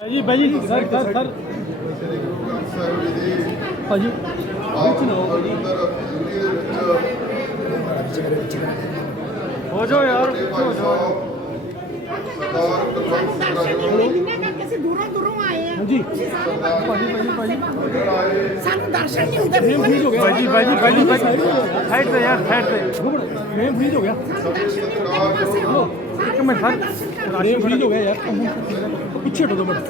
ਜੀ ਬਾਈ ਜੀ sir sir sir Sahib ji ਦੀ ਭਾਜੀ ਆਪ ਅੰਦਰ ਜ਼ਿੰਦਗੀ ਦੇ ਵਿੱਚ ਹੋ ਜਾਓ ਯਾਰ ਸਾਡੇ ਭਾਈ ਸਾਹਿਬ ਸਰਦਾਰ ਕੁਲਵੰਤ ਸਿੰਘ ਰਾਜਗੁਰੂ ਕਿਸੇ ਦੂਰੋਂ ਦੂਰੋਂ ਆਏ ਆ ਹਾਂਜੀ। ਸਰਦਾਰ ਭਾਜੀ, ਭਾਜੀ, ਭਾਜੀ। ਸਾਨੂੰ ਦਰਸ਼ਨ ਨਹੀਂ ਹੁੰਦੇ ਫ੍ਰੇਮ ਫ੍ਰੀਜ ਹੋ ਗਿਆ ਬਾਈ ਜੀ ਬਾਈ ਜੀ ਬਾਈ ਜੀ ਸਾਈਡ ਤੇ ਯਾਰ ਸਾਈਡ ਤੇ ਫ੍ਰੇਮ ਫ੍ਰੀਜ ਹੋ ਗਿਆ ਸਾਨੂੰ ਦਰਸ਼ਨ ਨਹੀਂ ਹੁੰਦੇ ਇੱਕ ਪਾਸੇ ਹੋ ਇੱਕ ਮਿੰਟ ਸਰ ਫ੍ਰੇਮ ਫ੍ਰੀਜ ਹੋ ਗਿਆ ਯਾਰ। ਪਿੱਛੇ ਹਟੋ ਦੋ ਮਿੰਟ।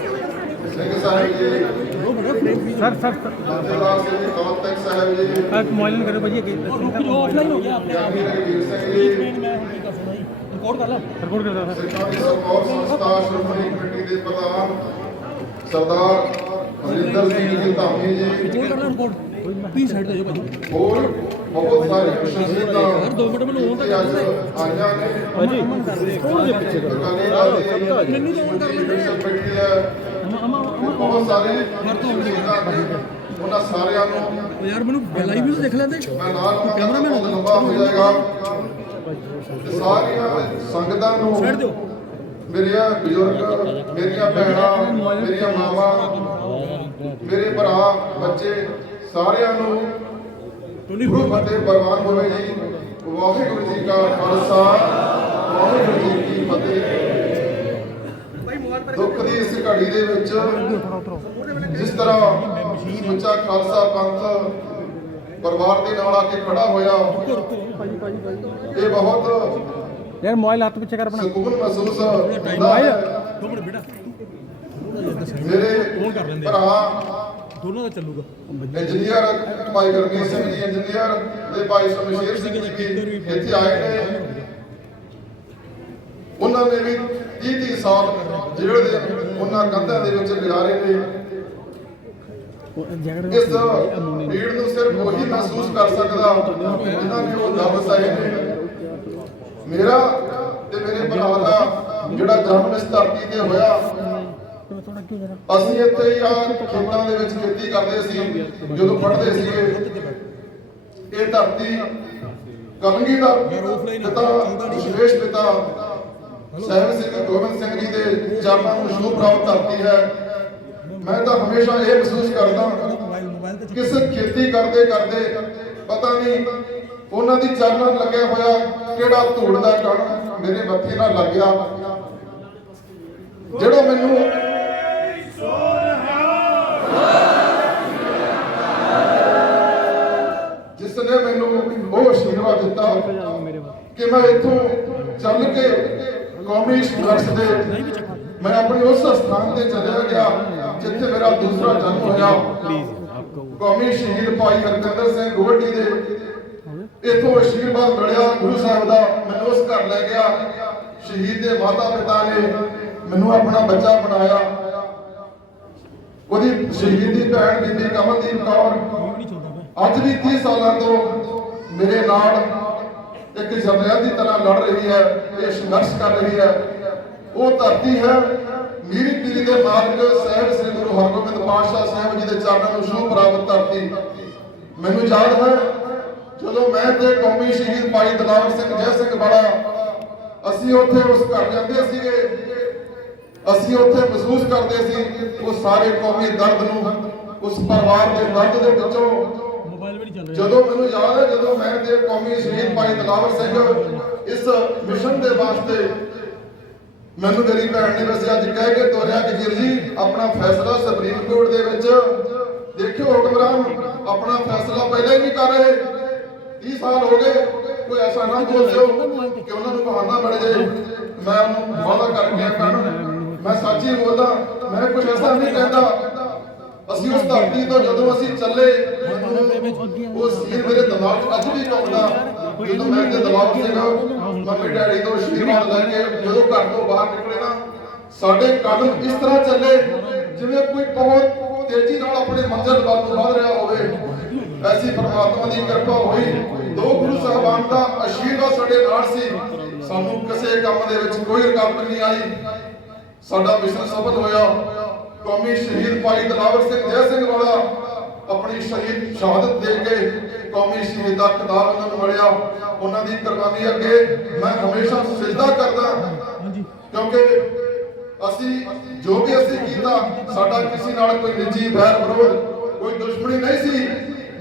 ਸਿੰਘ ਸਾਹਿਬ ਜੀ ਦੋ minute frame freeze sir sir ਜਥੇਦਾਰ ਸਿੰਘ ਕੌਤਕ ਸਾਹਿਬ ਜੀ ਆ ਮੋਬਾਈਲ ਕਰ ਭਾਜੀ ਅੱਗੇ ਜੋ ਆਫਲਾਈਨ ਹੋ ਗਿਆ ਆਪਣੇ। ਆਪ ਵੀਰ ਸਿੰਘ ਜੀ ਮੈਂ ਹੁਣ ਕੀ ਕਰ ਸਕਦਾ ਜੀ? ਰਿਕਾਰਡ ਕਰ ਲਾ। ਰਿਕਾਰਡ ਕਰ ਲਾ ਸਰਕਾਰੀ ਸਰਕਾਰ ਸੰਸਥਾ ਸ਼੍ਰੋਮਣੀ ਕਮੇਟੀ ਦੇ ਪ੍ਰਧਾਨ ਸਰਦਾਰ ਅਮਰਿੰਦਰ ਸਿੰਘ ਜੀ ਧਾਮੀ ਜੀ। ਰਿਕਾਰਡ ਕਰ ਲਾ ਰਿਕਾਰਡ ਪਲੀਜ਼ ਸਾਈਡ ਤੇ ਜਾਓ ਭਾਜੀ। ਹੋਰ ਬਹੁਤ ਸਾਰੇ ਸ਼ਖਸੀਅਤਾਂ ਯਾਰ ਦੋ ਮਿੰਟ ਮੈਨੂੰ ਤੇ ਅੱਜ ਆਈਆਂ ਨੇ ਭਾਜੀ ਥੋੜਾ ਜਿਹਾ ਪਿੱਛੇ ਕਰੋ ਮੈਨੂੰ ਤਾਂ ਕਰ ਲੈਂਦੇ ਬਹੁਤ ਸਾਰੇ ਸ਼ਖਸੀਅਤਾਂ ਨੇ ਉਹਨਾਂ ਸਾਰਿਆਂ ਨੂੰ ਯਾਰ ਮੈਨੂੰ ਲਾਈਵ ਵੀ ਦੇਖ ਲੈਂਦੇ। ਕੈਮਰਾਮੈਨ ਬਹੁਤ ਲੰਬਾ ਹੋ ਜਾਏਗਾ ਸਾਰੀਆਂ ਸੰਗਤਾਂ ਨੂੰ ਛੱਡ ਦਿਓ। ਮੇਰੀਆਂ ਬਜ਼ੁਰਗ ਮੇਰੀਆਂ ਭੈਣਾਂ ਮੇਰੀਆਂ ਮਾਵਾਂ ਮੇਰੇ ਭਰਾ ਬੱਚੇ ਸਾਰਿਆਂ ਨੂੰ ਗੁਰੂ ਫਤਿਹ ਪ੍ਰਵਾਨ ਹੋਵੇ ਜੀ ਵਾਹਿਗੁਰੂ ਜੀ ਕਾ ਖਾਲਸਾ ਵਾਹਿਗੁਰੂ ਜੀ ਕੀ ਫਤਿਹ। ਦੁੱਖ ਦੀ ਇਸ ਘੜੀ ਦੇ ਵਿੱਚ ਜਿਸ ਤਰ੍ਹਾਂ ਸਮੁੱਚਾ ਖਾਲਸਾ ਪੰਥ ਪਰਿਵਾਰ ਦੇ ਨਾਲ ਆ ਕੇ ਖੜਾ ਹੋਇਆ ਇਹ ਬਹੁਤ ਯਾਰ ਮੋਬਾਈਲ ਹੱਥ ਪਿੱਛੇ ਕਰ ਆਪਣਾ। ਸਕੂਨ ਮਹਿਸੂਸ ਹੁੰਦਾ ਹੈ। ਦੋ ਮਿੰਟ ਬੇਟਾ। ਮੇਰੇ ਭਰਾ ਦੋਨੋਂ ਦਾ ਚੱਲੂਗਾ। ਇੰਜੀਨੀਅਰ ਭਾਈ ਗੁਰਮੀਤ ਸਿੰਘ ਜੀ ਇੰਜੀਨੀਅਰ ਤੇ ਭਾਈ ਸ਼ਮਸ਼ੇਰ ਸਿੰਘ ਜੀ ਵੀ ਇੱਥੇ ਆਏ ਨੇ। ਉਹਨਾਂ ਨੇ ਵੀ 30 30 ਸਾਲ ਜਿਹੜੇ ਦੇ ਉਹਨਾਂ ਕੰਧਾਂ ਦੇ ਵਿੱਚ ਗੁਜ਼ਾਰੇ ਨੇ। ਇਸ ਭੀੜ ਨੂੰ ਸਿਰਫ ਉਹੀ ਮਹਿਸੂਸ ਕਰ ਸਕਦਾ ਜਿਨ੍ਹਾਂ ਨੇ ਉਹ ਦਮ ਸਹੇ ਨੇ। ਮੇਰਾ ਤੇ ਮੇਰੇ ਭਰਾ ਦਾ ਜਿਹੜਾ ਜਨਮ ਇਸ ਧਰਤੀ ਤੇ ਹੋਇਆ ਅਸੀਂ ਇੱਥੇ ਹੀ ਆ, ਖੇਤਾਂ ਦੇ ਵਿੱਚ ਖੇਤੀ ਕਰਦੇ ਸੀ, ਜਦੋਂ ਪੜ੍ਹਦੇ ਸੀਗੇ ਇਹ। ਧਰਤੀ ਕਲੰਗੀ ਦਾ ਪਿਤਾ, ਵਿਸ਼ੇਸ਼ ਪਿਤਾ, ਸਾਹਿਬ ਸਿੰਘ ਗੋਬਿੰਦ ਸਿੰਘ ਜੀ ਦੇ ਚਰਨਾਂ ਨੂੰ ਸ਼ੁਭ ਪ੍ਰਾਪਤ ਧਰਤੀ ਹੈ। ਮੈਂ ਤਾਂ ਹਮੇਸ਼ਾ ਇਹ ਮਹਿਸੂਸ ਕਰਦਾ ਮੋਬਾਈਲ ਕਿਸ ਖੇਤੀ ਕਰਦੇ ਕਰਦੇ ਪਤਾ ਨਹੀਂ ਉਹਨਾਂ ਦੀ ਚਰਨਾਂ ਲੱਗਿਆ ਹੋਇਆ ਕਿਹੜਾ ਧੂੜ ਦਾ ਕਣ ਮੇਰੇ ਮੱਥੇ ਨਾਲ ਲੱਗਿਆ। ਜਿਹੜਾ ਮੈਨੂੰ ਜਿਸ ਨੇ ਮੈਨੂੰ ਉਹ ਆਸ਼ੀਰਵਾਦ ਦਿੱਤਾ, ਕਿ ਮੈਂ ਇੱਥੋਂ ਚੱਲ ਕੇ ਕੌਮੀ ਸੰਘਰਸ਼ ਦੇ ਮੈਂ ਆਪਣੀ ਉਸ ਸਥਾਨ ਤੇ ਚਲਿਆ ਗਿਆ, ਜਿੱਥੇ ਮੇਰਾ ਦੂਸਰਾ ਜਨਮ ਹੋਇਆ। ਕੌਮੀ ਸ਼ਹੀਦ ਭਾਈ ਹਰਕੰਦਰ ਸਿੰਘ ਗੋਹਟੀ ਦੇ ਇਥੋਂ ਆਸ਼ੀਰਵਾਦ ਮਿਲਿਆ। ਗੁਰੂ ਸਾਹਿਬ ਦਾ ਮੈਨੂੰ ਉਸ ਘਰ ਲੈ ਗਿਆ। ਸ਼ਹੀਦ ਦੇ ਮਾਤਾ ਪਿਤਾ ਨੇ ਮੈਨੂੰ ਆਪਣਾ ਬੱਚਾ ਬਣਾਇਆ। ਉਹਦੀ ਸ਼ਹੀਦ ਦੀ ਭੈਣ ਬੀਬੀ ਕਮਲਦੀਪ ਕੌਰ। ਅੱਜ ਵੀ 30 ਸਾਲਾਂ ਤੋਂ ਮੇਰੇ ਨਾਲ ਇੱਕ ਜਮਿਆ ਦੀ ਤਰ੍ਹਾਂ ਲੜ ਰਹੀ ਹੈ, ਇਹ ਸੰਘਰਸ਼ ਕਰ ਰਹੀ ਹੈ। ਉਹ ਧਰਤੀ ਹੈ ਮੀਰੀ ਪੀਰੀ ਦੇ ਮਾਲਕ ਸਾਹਿਬ ਸ੍ਰੀ ਗੁਰੂ ਹਰਗੋਬਿੰਦ ਪਾਤਸ਼ਾਹ ਸਾਹਿਬ ਜੀ ਦੇ ਚਰਨਾਂ ਨੂੰ ਸ਼ੋਭ ਪ੍ਰਾਪਤ ਧਰਤੀ। ਮੈਨੂੰ ਯਾਦ ਹੈ ਜਦੋਂ ਮੈਂ ਤੇ ਕੌਮੀ ਸ਼ਹੀਦ ਭਾਈ ਦਲਾਵਰ ਸਿੰਘ ਜੈ ਸਿੰਘ ਵਾਲਾ ਅਸੀਂ ਉੱਥੇ ਉਸ ਘਰ ਜਾਂਦੇ ਸੀਗੇ। ਅਸੀਂ ਉੱਥੇ ਮਹਿਸੂਸ ਕਰਦੇ ਸੀ ਉਹ ਸਾਰੇ ਕੌਮੀ ਦਰਦ ਨੂੰ ਉਸ ਪਰਿਵਾਰ ਦੇ ਦਰਦ ਦੇ ਵਿੱਚੋਂ। ਮੋਬਾਈਲ ਵੀ ਨਹੀਂ ਚੱਲ ਜਦੋਂ ਮੈਨੂੰ ਯਾਦ ਹੈ ਜਦੋਂ ਮੈਂ ਤੇ ਕੌਮੀ ਸ਼ਹੀਦ ਭਾਈ ਦਲਾਵਰ ਸਿੰਘ ਇਸ ਮਿਸ਼ਨ ਦੇ ਵਾਸਤੇ ਮੈਨੂੰ ਮੇਰੀ ਭੈਣ ਨੇ ਵੈਸੇ ਅੱਜ ਕਹਿ ਕੇ ਤੋਰਿਆ ਕਿ ਵੀਰ ਜੀ ਆਪਣਾ ਫੈਸਲਾ ਸੁਪਰੀਮ ਕੋਰਟ ਦੇ ਵਿੱਚ ਦੇਖਿਓ ਹੁਕਮਰਾਨ ਆਪਣਾ ਫੈਸਲਾ ਪਹਿਲਾਂ ਹੀ ਨਹੀਂ ਕਰ ਰਹੇ। 30 ਸਾਲ ਹੋ ਗਏ ਕੋਈ ਐਸਾ ਨਾ ਬੋਲ ਦਿਓ ਕਿ ਉਹਨਾਂ ਨੂੰ ਬਹਾਨਾ ਮਿਲ ਜਾਏ। ਮੈਂ ਉਹਨੂੰ ਵਾਅਦਾ ਕਰਕੇ ਕਹਿਣਾ ਮੈਂ ਸੱਚ ਹੀ ਬੋਲਦਾ, ਮੈਂ ਕੁਝ ਐਸਾ ਨਹੀਂ ਕਹਿੰਦਾ। ਅਸੀਂ ਉਸ ਧਰਤੀ ਤੋਂ ਜਦੋਂ ਅਸੀਂ ਚੱਲੇ, ਉਹ ਸੀਨ ਮੇਰੇ ਦਿਮਾਗ 'ਚ ਅੱਜ ਵੀ ਘੁੰਮਦਾ। ਜਦੋਂ ਮੈਂ ਤੇ ਦਲਾਪ ਸੀਗਾ, ਮੰਮੀ ਡੈਡੀ ਤੋਂ ਆਸ਼ੀਰਵਾਦ ਲੈ ਕੇ ਜਦੋਂ ਘਰ ਤੋਂ ਬਾਹਰ ਨਿਕਲੇ ਨਾ, ਸਾਡੇ ਕਦਮ ਇਸ ਤਰ੍ਹਾਂ ਚੱਲੇ, ਜਿਵੇਂ ਕੋਈ ਬਹੁਤ ਤੇਜ਼ੀ ਨਾਲ ਆਪਣੇ ਮੰਜ਼ਿਲ ਵੱਲ ਨੂੰ ਵਧ ਰਿਹਾ ਹੋਵੇ। ਐਸੀ ਪਰਮਾਤਮਾ ਦੀ ਕਿਰਪਾ ਹੋਈ। ਦੋ ਗੁਰੂ ਸਾਹਿਬਾਨ ਦਾ ਆਸ਼ੀਰਵਾਦ ਸਾਡੇ ਨਾਲ ਸੀ। ਸਾਨੂੰ ਕਿਸੇ ਕੰਮ ਦੇ ਵਿੱਚ ਕੋਈ ਰੁਕਾਵਟ ਨਹੀਂ ਆਈ। ਸਾਡਾ ਮਿਸ਼ਨ ਸਫਲ ਹੋਇਆ। ਕੌਮੀ ਸ਼ਹੀਦ ਭਾਈ ਦਲਾਵਰ ਸਿੰਘ ਜੈ ਸਿੰਘ ਵਾਲਾ ਆਪਣੀ ਸ਼ਹੀਦ ਸ਼ਹਾਦਤ ਦੇ ਕੇ ਕੌਮੀ ਸ਼ਹੀਦ ਦਾ ਖਿਤਾਬ ਉਹਨਾਂ ਨੂੰ ਮਿਲਿਆ। ਉਹਨਾਂ ਦੀ ਕੁਰਬਾਨੀ ਅੱਗੇ ਮੈਂ ਹਮੇਸ਼ਾ ਸਜਦਾ ਕਰਦਾ ਕਿਉਂਕਿ ਅਸੀਂ ਜੋ ਵੀ ਅਸੀਂ ਕੀਤਾ ਸਾਡਾ ਕਿਸੇ ਨਾਲ ਕੋਈ ਨਿੱਜੀ ਬੈਰ ਵਿਰੋਧ ਕੋਈ ਦੁਸ਼ਮਣੀ ਨਹੀਂ ਸੀ।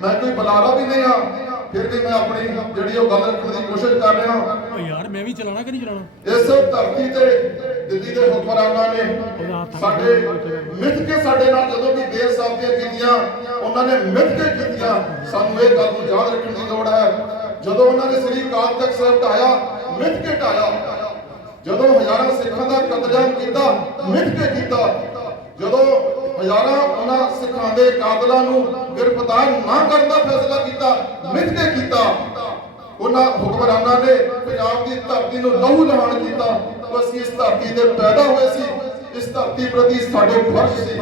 ਮੈਂ ਕੋਈ ਬੁਲਾਰਾ ਵੀ ਨਹੀਂ ਆ ਫਿਰ ਵੀ ਮੈਂ ਆਪਣੀ ਜਿਹੜੀ ਉਹ ਗੱਲ ਰੱਖਣ ਦੀ ਕੋਸ਼ਿਸ਼ ਕਰ ਰਿਹਾ ਓ ਯਾਰ ਮੈਂ ਵੀ ਚਲਾਣਾ ਕਿ ਨਹੀਂ ਚਲਾਣਾ ਇਸ ਧਰਤੀ ਤੇ ਦਿੱਲੀ ਦੇ ਹੁਕਮਰਾਨਾਂ ਨੇ ਸਾਡੇ ਮਿੱਥ ਕੇ ਸਾਡੇ ਨਾਲ ਜਦੋਂ ਵੀ ਬੇਇਨਸਾਫੀਆਂ ਕੀਤੀਆਂ, ਉਹਨਾਂ ਨੇ ਮਿੱਥ ਕੇ ਕੀਤੀਆਂ। ਸਾਨੂੰ ਇਹ ਗੱਲ ਨੂੰ ਯਾਦ ਰੱਖਣ ਦੀ ਲੋੜ ਹੈ। ਜਦੋਂ ਉਹਨਾਂ ਨੇ ਸ੍ਰੀ ਅਕਾਲ ਤਖਤ ਸਾਹਿਬ ਢਾਇਆ ਮਿੱਥ ਕੇ ਢਾਇਆ ਜਦੋਂ ਹਜ਼ਾਰਾਂ ਸਿੱਖਾਂ ਦਾ ਕਤਲੇਆਮ ਕੀਤਾ, ਮਿੱਥ ਕੇ ਕੀਤਾ। ਜਦੋਂ ਹਜ਼ਾਰਾਂ ਉਹਨਾਂ ਸਿੱਖਾਂ ਦੇ ਕਾਤਲਾਂ ਨੂੰ ਗ੍ਰਿਫਤਾਰ ਨਾ ਕਰਨ ਦਾ ਫੈਸਲਾ ਕੀਤਾ, ਮਿੱਥ ਕੇ ਕੀਤਾ। ਉਹਨਾਂ ਹੁਕਮਰਾਨਾਂ ਨੇ ਪੰਜਾਬ ਦੀ ਧਰਤੀ ਨੂੰ ਲਹੂ ਲਹਾਨ ਕੀਤਾ। ਅਸੀਂ ਇਸ ਧਰਤੀ ਤੇ ਪੈਦਾ ਹੋਏ ਸੀ। ਇਸ ਧਰਤੀ ਪ੍ਰਤੀ ਸਾਡੇ ਫਰਜ਼ ਸੀ।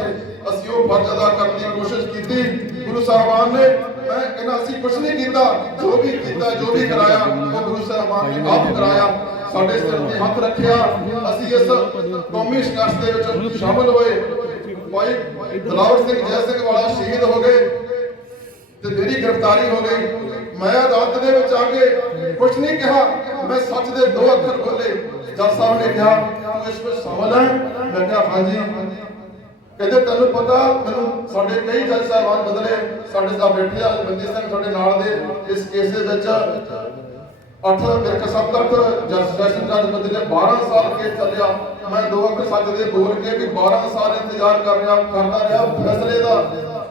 ਅਸੀਂ ਉਹ ਫਰਜ਼ ਅਦਾ ਕਰਨ ਦੀ ਕੋਸ਼ਿਸ਼ ਕੀਤੀ। ਗੁਰੂ ਸਾਹਿਬਾਨ ਨੇ, ਮੈਂ ਇਹਨਾਂ ਅਸੀਂ ਕੁਝ ਨਹੀਂ ਕੀਤਾ। ਜੋ ਵੀ ਕੀਤਾ, ਜੋ ਵੀ ਕਰਾਇਆ, ਉਹ ਗੁਰੂ ਸਾਹਿਬਾਨ ਨੇ ਆਪ ਕਰਾਇਆ। ਸਾਡੇ ਸਿਰ ਤੇ ਹੱਥ ਰੱਖਿਆ। ਅਸੀਂ ਇਸ ਕੌਮੀ ਸੰਘਰਸ਼ ਦੇ ਵਿੱਚ ਸ਼ਾਮਲ ਹੋਏ। ਭਾਈ ਦਲਾਵਰ ਸਿੰਘ ਜੈ ਸਿੰਘ ਵਾਲਾ ਸ਼ਹੀਦ ਹੋ ਗਏ। ਤੇ ਮੇਰੀ ਗ੍ਰਿਫਤਾਰੀ ਹੋ ਗਈ। ਮੈਂ ਅਦਾਲਤ ਦੇ ਵਿੱਚ ਆ ਕੇ ਕੁਝ ਨਹੀਂ ਕਿਹਾ। ਮੈਂ ਸੱਚ ਦੇ ਦੋ ਅੱਖਰ ਬੋਲੇ ਜੱਜ ਸਾਹਿਬ ਨੇ ਕਿਹਾ, ਤੂੰ ਇਸ ਵਿੱਚ ਸ਼ਾਮਲ ਹੈ? ਮੈਂ ਕਿਹਾ, ਹਾਂਜੀ। ਕਹਿੰਦੇ, ਤੈਨੂੰ ਪਤਾ, ਮੈਨੂੰ ਸਾਡੇ ਕਈ ਜੱਜ ਸਾਹਿਬਾਨ ਬਦਲੇ। ਸਾਡੇ ਸਾਹਿਬ ਬੈਠੇ ਆ ਬੰਦੀ ਸਿੰਘ ਤੁਹਾਡੇ ਨਾਲ ਦੇ। ਇਸ ਕੇਸ ਦੇ ਵਿੱਚ ਅੱਠ ਮੇਰੇ ਕੋਲ ਸੱਤ ਅੱਠ ਜੱਜ ਸੈਸ਼ਨ ਜੱਜ ਬਦਲੇ 12 ਸਾਲ ਕੇਸ ਚੱਲਿਆ। ਮੈਂ ਦੋ ਅੱਖਰ ਸੱਚ ਦੇ ਬੋਲ ਕੇ ਵੀ 12 ਸਾਲ ਇੰਤਜ਼ਾਰ ਕਰ ਰਿਹਾ, ਕਰਦਾ ਰਿਹਾ। ਫੈਸਲੇ ਦਾ,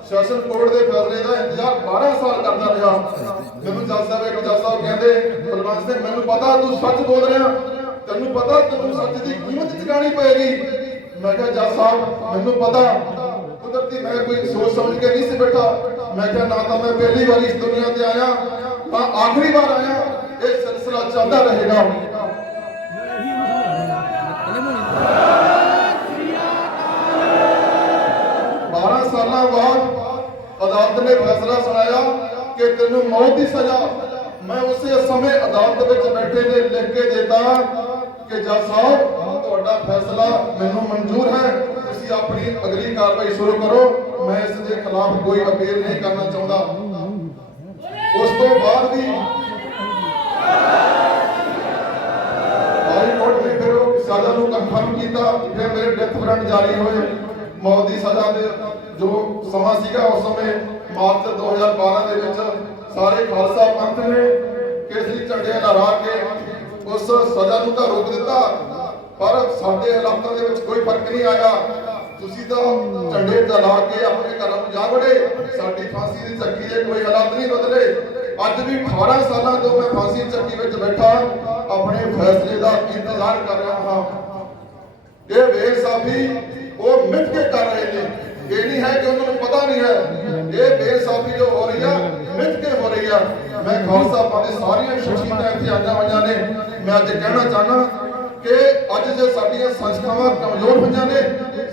ਸੈਸ਼ਨ ਕੋਰਟ ਦੇ ਫੈਸਲੇ ਦਾ ਇੰਤਜ਼ਾਰ 12 ਸਾਲ ਕਰਦਾ ਰਿਹਾ ਮੈਨੂੰ ਜੱਜ ਸਾਹਿਬ ਇੱਕ ਜੱਜ ਸਾਹਿਬ ਕਹਿੰਦੇ, ਬਲਵੰਤ ਸਿੰਘ, ਮੈਨੂੰ ਪਤਾ ਤੂੰ ਸੱਚ ਬੋਲ ਰਿਹਾ, ਤੈਨੂੰ ਪਤਾ ਤੈਨੂੰ ਸੱਚ ਦੀ ਕੀਮਤ ਚੁਕਾਣੀ ਪਏਗੀ। ਮੈਂ ਕਿਹਾ ਜੱਜ ਸਾਹਿਬ, ਮੈਨੂੰ ਪਤਾ। ਕੁਦਰਤੀ ਮੈਂ ਕੋਈ ਸੋਚ ਸਮਝ ਕੇ ਨਹੀਂ ਸੀ ਬੈਠਾ। ਮੈਂ ਕਿਹਾ, ਨਾ ਤਾਂ ਮੈਂ ਪਹਿਲੀ ਵਾਰੀ ਇਸ ਦੁਨੀਆ ਤੇ ਆਇਆ ਨਾ ਆਖਰੀ ਵਾਰ ਆਇਆ, ਇਹ ਸਿਲਸਿਲਾ ਚੱਲਦਾ ਰਹੇਗਾ। 12 ਸਾਲਾਂ ਬਾਅਦ ਅਦਾਲਤ ਨੇ ਫੈਸਲਾ ਸੁਣਾਇਆ ਕਿ ਤੈਨੂੰ ਮੌਤ ਦੀ ਸਜ਼ਾ ਮੈਂ ਉਸੇ ਸਮੇਂ ਅਦਾਲਤ ਵਿੱਚ ਬੈਠੇ ਨੇ, ਲਿਖ ਕੇ ਦਿੱਤਾ ਕਿ ਜੱਜ ਸਾਹਿਬ, ਤੁਹਾਡਾ ਫੈਸਲਾ ਮੈਨੂੰ ਮਨਜ਼ੂਰ ਹੈ। ਤੁਸੀਂ ਆਪਣੀ ਅਗਲੀ ਕਾਰਵਾਈ ਸ਼ੁਰੂ ਕਰੋ। ਮੈਂ ਇਸ ਦੇ ਖਿਲਾਫ ਕੋਈ ਅਪੀਲ ਨਹੀਂ ਕਰਨਾ ਚਾਹੁੰਦਾ। ਉਸ ਤੋਂ ਬਾਅਦ ਵੀ ਹਾਈ ਕੋਰਟ ਨੇ ਫਿਰ ਉਹ ਸਜ਼ਾ ਨੂੰ ਕਨਫਰਮ ਕੀਤਾ। ਫਿਰ ਮੇਰੇ ਡੈਥ ਵਾਰੰਟ ਜਾਰੀ ਹੋਏ। ਮੌਤ ਦੀ ਸਜ਼ਾ ਦੇ ਜੋ ਸਮਾਂ ਸੀਗਾ ਉਸ ਸਮੇਂ ਮਾਰਚ 2012 ਦੇ ਵਿੱਚ ਸਾਰੇ ਖਾਲਸਾ ਪੰਥ ਨੇ ਕੇਸਰੀ ਝੰਡੇ ਲਹਿਰਾ ਕੇ ਉਸ ਸਜ਼ਾ ਨੂੰ ਤਾਂ ਰੋਕ ਦਿੱਤਾ, ਪਰ ਸਾਡੇ ਹਾਲਾਤਾਂ ਦੇ ਵਿੱਚ ਕੋਈ ਫ਼ਰਕ ਨਹੀਂ ਆਇਆ। ਤੁਸੀਂ ਤਾਂ ਝੰਡੇ ਲਹਿਰਾ ਕੇ ਆਪਣੇ ਘਰਾਂ ਨੂੰ ਜਾ ਵੜੇ। ਸਾਡੀ ਫਾਂਸੀ ਦੀ ਚੱਕੀ ਦੇ ਕੋਈ ਹਾਲਾਤ ਨਹੀਂ ਬਦਲੇ। ਅੱਜ ਵੀ 18 ਸਾਲਾਂ ਤੋਂ ਮੈਂ ਫਾਂਸੀ ਦੀ ਚੱਕੀ ਵਿੱਚ ਬੈਠਾ, ਆਪਣੇ ਫੈਸਲੇ ਦਾ ਇੰਤਜ਼ਾਰ ਕਰ ਰਿਹਾ ਹਾਂ। ਇਹ ਬੇਇਨਸਾਫੀ ਉਹ ਮਿੱਥ ਕੇ ਕਰ ਰਹੇ ਨੇ। ਇਹ ਨਹੀਂ ਹੈ ਕਿ ਉਹਨਾਂ ਨੂੰ ਪਤਾ ਨਹੀਂ ਹੈ। ਇਹ ਬੇਇਨਸਾਫੀ ਜੋ ਹੋ ਰਹੀ ਆ ਮਿੱਥ ਕੇ ਹੋ ਰਹੀ ਆ। ਮੈਂ ਖਾਲਸਾ ਪੰਥ ਦੇ ਸਾਰੀਆਂ ਸ਼ਖਸੀਅਤਾਂ ਇੱਥੇ ਆਈਆਂ ਹੋਈਆਂ ਨੇ। ਮੈਂ ਅੱਜ ਕਹਿਣਾ ਚਾਹਨਾ ਕਿ ਅੱਜ ਜੇ ਸਾਡੀਆਂ ਸੰਸਥਾਵਾਂ ਕਮਜ਼ੋਰ ਹੋਈਆਂ ਨੇ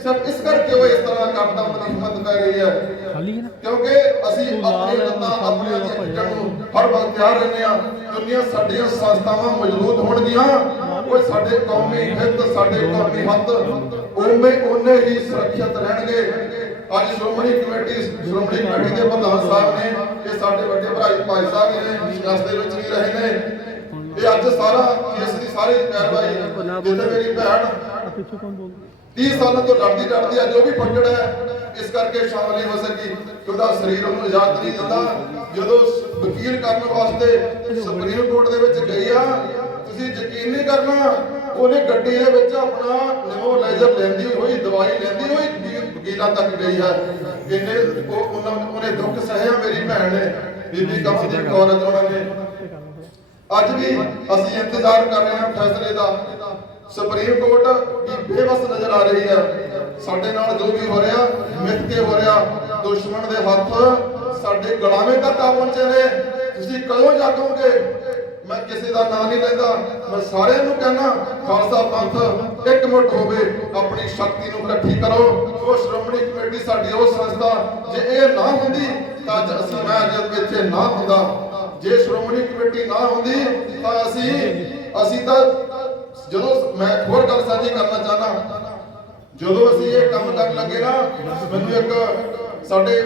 ਸਿਰਫ ਇਸ ਕਰਕੇ ਉਹ ਇਸ ਤਰ੍ਹਾਂ ਕਰਦਾ ਦੀ ਪੈ ਰਹੀ ਹੈ। ਕਿਉਂਕਿ ਅਸੀਂ ਆਪਣੀ ਲੱਤਾਂ ਦੀਆਂ ਪਿੱਠਾਂ ਨੂੰ ਹਰ ਵਕਤ ਤਿਆਰ ਰਹਿੰਦੇ ਆ ਦੁਨੀਆ ਸਾਡੀਆਂ ਸੰਸਥਾਵਾਂ ਮਜ਼ਬੂਤ ਹੋਣਗੀਆਂ। ਉਹ ਸਾਡੇ ਕੌਮੀ ਹਿੱਤ ਸਾਡੇ ਕੌਮੀ ਹੱਥ ਉਵੇਂ ਉਹਨੇ ਹੀ ਸੁਰੱਖਿਅਤ ਰਹਿਣਗੇ। ਅੱਜ ਸ਼੍ਰੋਮਣੀ ਕਮੇਟੀ ਸ਼੍ਰੋਮਣੀ ਕਮੇਟੀ ਦੇ ਪ੍ਰਧਾਨ ਸਾਹਿਬ ਨੇ ਇਹ ਸਾਡੇ ਵੱਡੇ ਭਾਈ ਭਾਈ ਸਾਹਿਬ ਨੇ ਵਿਸ਼ਵਾਸ ਦੇ ਵਿੱਚ ਵੀ ਰਹੇ ਨੇ। ਇਹ ਅੱਜ ਸਾਰਾ ਇਸ ਦੀ ਸਾਰੀ ਕਾਰਵਾਈ ਜਿੱਥੇ ਮੇਰੀ ਭੈਣ 30 ਸਾਲਾਂ ਤੋਂ ਲੜਦੀ ਲੜਦੀ ਆ ਜੋ ਵੀ ਫੱਟੜ ਹੈ। ਇਸ ਕਰਕੇ ਸ਼ਾਮਲ ਹੋ ਸਕੀ ਕਿ ਉਹਦਾ ਸਰੀਰ ਉਹਨੂੰ ਇਜਾਜ਼ਤ ਨਹੀਂ ਦਿੰਦਾ। ਜਦੋਂ ਵਕੀਲ ਕਰਨ ਵਾਸਤੇ ਸੁਪਰੀਮ ਕੋਰਟ ਦੇ ਵਿੱਚ ਗਈ ਆ, ਤੁਸੀਂ ਯਕੀਨ ਨਹੀਂ ਕਰਨਾ, ਉਹਨੇ ਗੱਡੀ ਦੇ ਵਿੱਚ ਆਪਣਾ ਨਿਮੋ ਲੈਜ਼ਰ ਲੈਂਦੀ ਹੋਈ, ਦਵਾਈ ਲੈਂਦੀ ਹੋਈ ਵਕੀਲ- ਤੱਕ ਗਈ ਹੈ। ਕਿੰਨੇ ਉਹ ਉਹਨਾਂ ਉਹਨੇ ਦੁੱਖ ਸਹਿਆ, ਮੇਰੀ ਭੈਣ ਨੇ। ਬੀਬੀ ਕਮਲਜੀਤ ਕੌਰ ਅੱਜ ਨੇ ਅੱਜ ਵੀ ਅਸੀਂ ਇੰਤਜ਼ਾਰ ਕਰ ਰਹੇ ਹਾਂ ਫੈਸਲੇ ਦਾ। ਸੁਪਰੀਮ ਕੋਰਟ ਵੀ ਬੇਵਸ ਨਜ਼ਰ ਆ ਰਹੀ ਹੈ। ਸਾਡੇ ਨਾਲ ਜੋ ਵੀ ਹੋ ਰਿਹਾ, ਮਿੱਥ ਕੇ ਹੋ ਰਿਹਾ, ਦੁਸ਼ਮਣ ਦੇ ਹੱਥ ਸਾਡੇ ਗੁਲਾਮੇ ਤੱਕ ਆ ਪਹੁੰਚੇ ਨੇ। ਤੁਸੀਂ ਕਦੋਂ ਜਾਗੋਗੇ? ਮੈਂ ਕਿਸੇ ਦਾ ਨਾਂ ਨਹੀਂ ਲੈਂਦਾ। ਮੈਂ ਸਾਰਿਆਂ ਨੂੰ ਕਹਿਣਾ, ਖਾਲਸਾ ਪੰਥ ਇੱਕ ਹੋਵੇ, ਆਪਣੀ ਸ਼ਕਤੀ ਨੂੰ ਇਕੱਠੀ ਕਰੋ। ਉਹ ਸ਼੍ਰੋਮਣੀ ਕਮੇਟੀ ਸਾਡੀ ਉਹ ਸੰਸਥਾ, ਜੇ ਇਹ ਨਾ ਹੁੰਦੀ, ਤਾਂ ਅਸੀਂ ਮੈਂ ਅੱਜ ਇੱਥੇ ਨਾ ਹੁੰਦਾ। ਜੇ ਸ਼੍ਰੋਮਣੀ ਕਮੇਟੀ ਨਾ ਹੁੰਦੀ, ਤਾਂ ਅਸੀਂ ਅਸੀਂ ਤਾਂ ਜਦੋਂ ਮੈਂ ਹੋਰ ਗੱਲ ਸਾਂਝੀ ਕਰਨਾ ਚਾਹਨਾ ਜਦੋਂ ਅਸੀਂ ਇਹ ਕੰਮ ਕਰਨ ਲੱਗੇ ਨਾ, ਮੈਨੂੰ ਇੱਕ ਸਾਡੇ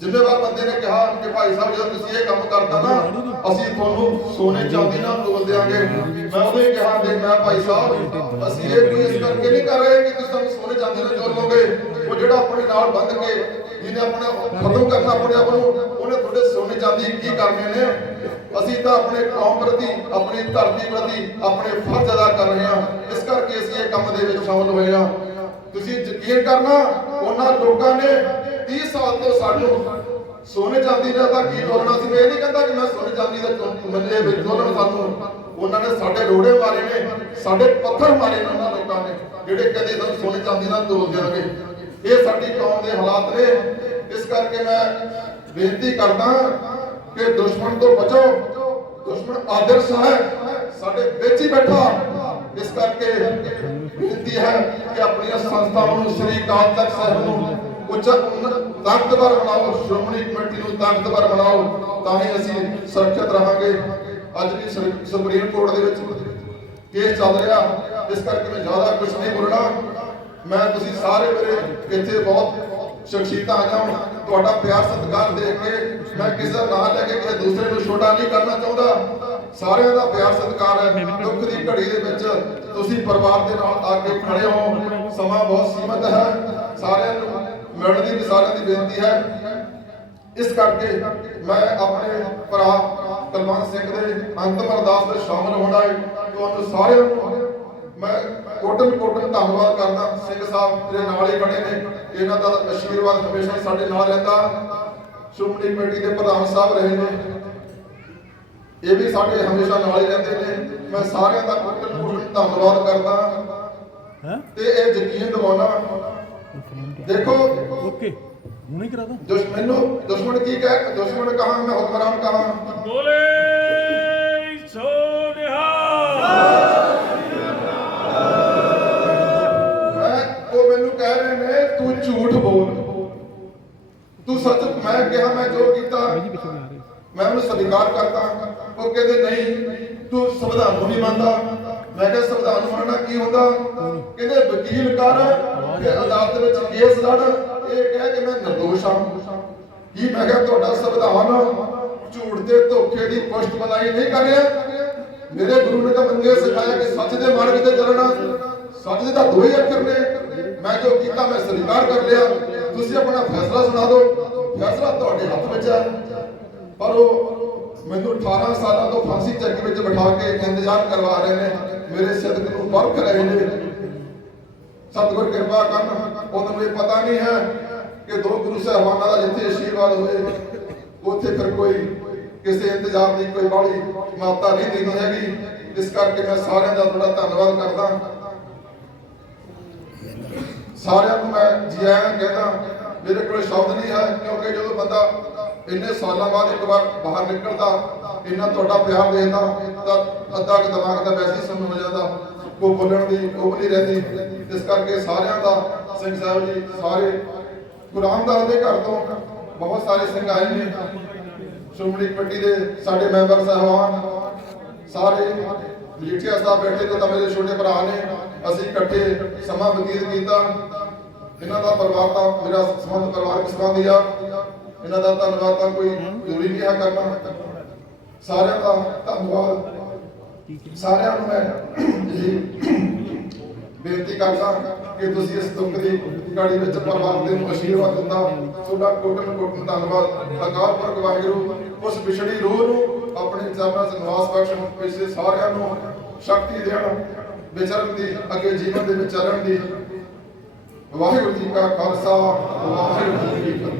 ਜ਼ਿੰਮੇਵਾਰ ਬੰਦੇ ਨੇ ਕਿਹਾ ਕਿ ਭਾਈ ਸਾਹਿਬ, ਜਦੋਂ ਤੁਸੀਂ ਇਹ ਕੰਮ ਕਰਤਾ ਨਾ, ਅਸੀਂ ਤੁਹਾਨੂੰ ਸੋਨੇ ਚਾਂਦੀ ਨਾਲ ਤੋਲ ਦਿਆਂਗੇ। ਮੈਂ ਉਹਨੇ ਕਿਹਾ ਦੇ ਮੈਂ ਭਾਈ ਸਾਹਿਬ, ਅਸੀਂ ਇਹ ਕੋਈ ਇਸ ਕਰਕੇ ਨਹੀਂ ਕਰ ਰਹੇ ਕਿ ਤੁਸੀਂ ਸਾਨੂੰ ਸੋਨੇ ਚਾਂਦੀ ਨਾਲ ਜੋੜ ਲਓਗੇ ਉਹ ਜਿਹੜਾ ਆਪਣੇ ਨਾਲ ਬੰਧ ਕੇ ਜਿਹਨੇ ਆਪਣੇ ਖਤਮ ਕਰਨਾ ਆਪਣੇ ਆਪ ਨੂੰ, ਉਹਨੇ ਤੁਹਾਡੇ ਸੋਨੇ ਚਾਂਦੀ ਕੀ ਕਰਨੇ ਨੇ? ਅਸੀਂ ਤਾਂ ਆਪਣੇ ਕੌਮ ਪ੍ਰਤੀ, ਆਪਣੀ ਧਰਤੀ ਪ੍ਰਤੀ, ਆਪਣੇ ਫਰਜ਼ ਅਦਾ ਕਰ ਰਹੇ ਹਾਂ। ਇਸ ਕਰਕੇ ਅਸੀਂ ਇਹ ਕੰਮ ਦੇ ਵਿੱਚ ਸ਼ਾਮਲ ਹੋਏ ਹਾਂ। ਤੁਸੀਂ ਯਕੀਨ ਕਰਨਾ, ਉਹਨਾਂ ਲੋਕਾਂ ਨੇ 30 ਸਾਲ ਤੋਂ ਸਾਨੂੰ ਸੋਨੇ ਚਾਂਦੀ ਦਾ ਤਾਂ ਕੀ ਤੋਲਣਾ ਸੀ? ਮੈਂ ਇਹ ਨਹੀਂ ਕਹਿੰਦਾ ਕਿ ਮੈਂ ਸੋਨੇ ਚਾਂਦੀ ਦਾ ਚੋ- ਵਿੱਚ ਤੋਲਣ ਸਾਨੂੰ ਉਹਨਾਂ ਨੇ ਸਾਡੇ ਰੋੜੇ ਮਾਰੇ ਨੇ, ਸਾਡੇ ਪੱਥਰ ਮਾਰੇ ਨੇ ਉਹਨਾਂ ਲੋਕਾਂ ਨੇ, ਜਿਹੜੇ ਕਹਿੰਦੇ ਸਾਨੂੰ ਸੋਨੇ ਚਾਂਦੀ ਨਾਲ ਤੋਲ ਦਿਆਂਗੇ ਇਹ ਸਾਡੀ ਕੌਮ ਦੇ ਹਾਲਾਤ ਨੇ। ਇਸ ਕਰਕੇ ਮੈਂ ਬੇਨਤੀ ਕਰਦਾ ਕਿ ਦੁਸ਼ਮਣ ਤੋਂ ਬਚੋ। ਦੁਸ਼ਮਣ ਆਦਰਸ਼ ਹੈ। ਸਾਡੇ ਵਿੱਚ ਹੀ ਬੈਠਾ। ਇਸ ਕਰਕੇ ਬੇਨਤੀ ਹੈ ਕਿ ਆਪਣੀਆਂ ਸੰਸਥਾਵਾਂ ਨੂੰ ਸ੍ਰੀ ਅਕਾਲ ਤਖਤ ਸਾਹਿਬ ਨੂੰ ਉੱਚ ਤਾਕਤਵਰ ਬਣਾਓ, ਸ਼੍ਰੋਮਣੀ ਕਮੇਟੀ ਨੂੰ ਤਾਕਤਵਰ ਬਣਾਓ, ਤਾਂ ਹੀ ਅਸੀਂ ਸੁਰੱਖਿਅਤ ਰਹਾਂਗੇ। ਅੱਜ ਵੀ ਸੁਪਰੀਮ ਕੋਰਟ ਦੇ ਵਿੱਚ ਕੇਸ ਚੱਲ ਰਿਹਾ। ਇਸ ਕਰਕੇ ਮੈਂ ਜ਼ਿਆਦਾ ਕੁਝ ਨਹੀਂ ਬੋਲਣਾ। ਮੈਂ, ਤੁਸੀਂ ਸਾਰੇ ਮੇਰੇ ਇੱਥੇ ਬਹੁਤ ਸ਼ਖਸੀਅਤਾਂ ਆਈਆਂ ਹੋਣ ਤੁਹਾਡਾ ਪਿਆਰ ਸਤਿਕਾਰ ਦੇਖ ਕੇ ਮੈਂ ਕਿਸੇ ਦਾ ਨਾਂ ਲੈ ਕੇ ਕਿਸੇ ਦੂਸਰੇ ਨੂੰ ਛੋਟਾ ਨਹੀਂ ਕਰਨਾ ਚਾਹੁੰਦਾ। ਸਾਰਿਆਂ ਦਾ ਪਿਆਰ ਸਤਿਕਾਰ ਹੈ। ਦੁੱਖ ਦੀ ਘੜੀ ਦੇ ਵਿੱਚ ਤੁਸੀਂ ਪਰਿਵਾਰ ਦੇ ਨਾਲ ਆ ਕੇ ਖੜੇ ਹੋ। ਸਮਾਂ ਬਹੁਤ ਸੀਮਤ ਹੈ। ਸਾਰਿਆਂ ਨੂੰ ਮਿਲਣ ਦੀ ਵੀ ਸਾਰਿਆਂ ਦੀ ਬੇਨਤੀ ਹੈ। ਇਸ ਕਰਕੇ ਮੈਂ ਆਪਣੇ ਭਰਾ ਕੁਲਵੰਤ ਸਿੰਘ ਦੇ ਅੰਤਮ ਅਰਦਾਸ ਵਿੱਚ ਸ਼ਾਮਲ ਹੋਣਾ ਹੈ। ਤੁਹਾਨੂੰ ਸਾਰਿਆਂ ਨੂੰ ਮੈਂ ਕੋਟਨ ਕੋਟਨ ਧੰਨਵਾਦ ਕਰਦਾ। ਸਿੰਘ ਸਾਹਿਬ ਜਿਹੜੇ ਨਾਲ ਹੀ ਖੜੇ ਨੇ। ਇਹਨਾਂ ਦਾ ਆਸ਼ੀਰਵਾਦ ਹਮੇਸ਼ਾ ਸਾਡੇ ਨਾਲ ਰਹਿੰਦਾ। ਸ਼੍ਰੋਮਣੀ ਕਮੇਟੀ ਦੇ ਪ੍ਰਧਾਨ ਸਾਹਿਬ ਰਹੇ ਨੇ। ਇਹ ਵੀ ਸਾਡੇ ਹਮੇਸ਼ਾ ਨਾਲ ਹੀ ਰਹਿੰਦੇ ਨੇ। ਮੈਂ ਸਾਰਿਆਂ ਦਾ ਕੋਟਨ ਕੋਟਨ ਧੰਨਵਾਦ ਕਰਦਾ। ਹੈ? ਤੇ ਇਹ ਯਕੀਨ ਦਿਵਾਉਣਾ ਦੇਖੋ ਓਕੇ ਹੁਣੇ ਕਰਾ ਦਾਂ। ਦੁਸ਼ਮਣ ਨੂੰ ਦੁਸ਼ਮਣ ਕੀ ਕਹਿ ਦੁਸ਼ਮਣ ਕਹਾ ਮੈਂ ਹੁਕਮਰਾਨ ਕਹਾ? ਬੋਲੇ ਸੋਨਿਹਾ ਮੈਂ ਉਹ ਮੈਨੂੰ ਕਹਿ ਰਹੇ ਨੇ ਤੂੰ ਝੂਠ ਬੋਲ। ਤੂੰ ਸੱਚ ਮੈਂ ਕਿਹਾ ਮੈਂ ਜੋ ਕੀਤਾ ਮੈਂ ਉਹਨੂੰ ਸਵੀਕਾਰ ਕਰਦਾ ਉਹ ਕਹਿੰਦੇ ਨਹੀਂ ਤੂੰ ਸੰਵਿਧਾਨ ਨੂੰ ਨਹੀਂ ਮੰਨਦਾ। ਮੈਂ ਕਿਹਾ ਸੰਵਿਧਾਨ ਨੂੰ ਮੰਨਣਾ ਕੀ ਹੁੰਦਾ? ਕਹਿੰਦੇ ਵਕੀਲ ਕਰ ਕਿ ਅਦਾਲਤ ਵਿੱਚ ਕੇਸ ਲੜ ਇਹ ਕਹਿ ਕਿ ਮੈਂ ਨਿਰਦੋਸ਼ ਹਾਂ। ਕੀ ਮੈਂ ਕਿਹਾ ਤੁਹਾਡਾ ਸੰਵਿਧਾਨ ਝੂਠ ਤੇ ਧੋਖੇ ਦੀ ਪੁਸ਼ਟ ਬਣਾਈ ਨਹੀਂ ਕਰ ਰਿਹਾ ਮੇਰੇ ਗੁਰੂ ਨੇ ਤਾਂ ਬੰਦੇ ਸਿਖਾਇਆ ਕਿ ਸੱਚ ਦੇ ਮਾਰਗ ਤੇ ਚੱਲਣਾ। ਸੱਚ ਦੇ ਤਾਂ ਦੋ ਹੀ ਅੱਖਰ ਨੇ। ਮੈਂ ਜੋ ਕੀਤਾ, ਮੈਂ ਸਵੀਕਾਰ ਕਰ ਲਿਆ। ਤੁਸੀਂ ਆਪਣਾ ਫੈਸਲਾ ਸੁਣਾ ਦਿਓ। ਫੈਸਲਾ ਤੁਹਾਡੇ ਹੱਥ ਵਿੱਚ ਹੈ। ਪਰ ਉਹ ਮੈਨੂੰ 18 ਸਾਲਾਂ ਤੋਂ ਫਾਂਸੀ ਚੱਕੀ ਵਿੱਚ ਬਿਠਾ ਕੇ ਇੰਤਜ਼ਾਰ ਕਰਵਾ ਰਹੇ ਨੇ। ਮੇਰੇ ਸਿਦਕ ਨੂੰ ਪਰਖ ਰਹੇ ਨੇ। ਸਤਿਗੁਰ ਕਿਰਪਾ ਕਰਨ ਉਹਨਾਂ ਇਹ ਪਤਾ ਨਹੀਂ ਹੈ ਕਿ ਦੋ ਗੁਰੂ ਸਾਹਿਬਾਨਾਂ ਦਾ ਜਿੱਥੇ ਆਸ਼ੀਰਵਾਦ ਹੋਏ, ਉੱਥੇ ਫਿਰ ਕੋਈ ਕਿਸੇ ਇੰਤਜ਼ਾਰ ਦੀ ਕੋਈ ਬਾੜੀ ਮਾਤਾ ਨਹੀਂ ਦੇਣੀ ਹੈਗੀ। ਇਸ ਕਰਕੇ ਮੈਂ ਸਾਰਿਆਂ ਦਾ ਬੜਾ ਧੰਨਵਾਦ ਕਰਦਾ। ਸਾਰਿਆਂ ਨੂੰ ਮੈਂ ਜੀ ਆਇਆਂ ਕਹਿੰਦਾ, ਮੇਰੇ ਕੋਲ ਸ਼ਬਦ ਨਹੀਂ ਹੈ, ਕਿਉਂਕਿ ਜਦੋਂ ਬੰਦਾ ਇੰਨੇ ਸਾਲਾਂ ਬਾਅਦ ਇੱਕ ਵਾਰ ਬਾਹਰ ਨਿਕਲਦਾ, ਇੰਨਾ ਤੁਹਾਡਾ ਪਿਆਰ ਦੇਖਦਾ, ਤਾਂ ਅੱਧਾ ਕੁ ਦਿਮਾਗ ਦਾ ਵੈਸੇ ਹੀ ਸੁੰਨ ਹੋ ਜਾਂਦਾ। ਕੋ ਬੋਲਣ ਦੀ ਉਹ ਨਹੀਂ ਰਹਿੰਦੀ। ਇਸ ਕਰਕੇ ਸਾਰਿਆਂ ਦਾ ਸਿੰਘ ਸਾਹਿਬ ਜੀ, ਸਾਰੇ ਗੁਰਾਮਦਾਸ ਦੇ ਘਰ ਤੋਂ ਬਹੁਤ ਸਾਰੇ ਸਿੰਘ ਆਏ ਨੇ। ਸ਼੍ਰੋਮਣੀ ਕਮੇਟੀ ਦੇ ਸਾਡੇ ਮੈਂਬਰ, ਸਾਹਿਬਾਨ, ਸਾਰੇ ਮਜੀਠੀਆ ਸਾਹਿਬ ਬੈਠੇ ਤੇ ਤਾਂ ਮੇਰੇ ਛੋਟੇ ਭਰਾ ਨੇ। ਅਸੀਂ ਇਕੱਠੇ ਸਮਾਂ ਬਤੀਤ ਕੀਤਾ। ਇਹਨਾਂ ਦਾ ਪਰਿਵਾਰ ਤਾਂ ਮੇਰਾ ਸੰਬੰਧ ਪਰਿਵਾਰਕ ਸੰਬੰਧ ਹੀ ਆ। ਇਹਨਾਂ ਦਾ ਧੰਨਵਾਦ ਤਾਂ ਕੋਈ ਜ਼ਰੂਰੀ ਨਹੀਂ ਹੈ ਕਰਨਾ। ਸਾਰਿਆਂ ਦਾ ਧੰਨਵਾਦ। ਸਾਰਿਆਂ ਨੂੰ ਮੈਂ ਜੀ ਬੇਨਤੀ ਕਰਦਾ ਕਿ ਤੁਸੀਂ ਇਸ ਦੁੱਖ ਦੀ ਘੜੀ ਵਿੱਚ ਪਰਿਵਾਰ ਨੂੰ ਆਸ਼ੀਰਵਾਦ ਦਿੰਦਾ ਤੁਹਾਡਾ ਕੋਟਨ ਕੋਟਨ ਧੰਨਵਾਦ। ਅਕਾਲ ਪੁਰਖ ਵਾਹਿਗੁਰੂ, ਉਸ ਵਿਛੜੀ ਰੂਹ ਨੂੰ, ਆਪਣੇ ਚਰਨਾਂ 'ਚ ਨਿਵਾਸ ਬਖਸ਼ਣ ਪਿਛੇ ਸਾਰਿਆਂ ਨੂੰ ਸ਼ਕਤੀ ਦੇਣ, ਵਿਚਰਨ ਦੀ, ਅੱਗੇ ਜੀਵਨ ਦੇ ਵਿੱਚ ਚੱਲਣ ਦੀ ਵਾਹਿਗੁਰੂ ਜੀ ਕਾ ਖਾਲਸਾ, ਵਾਹਿਗੁਰੂ ਜੀ ਕੀ ਫਤਿਹ।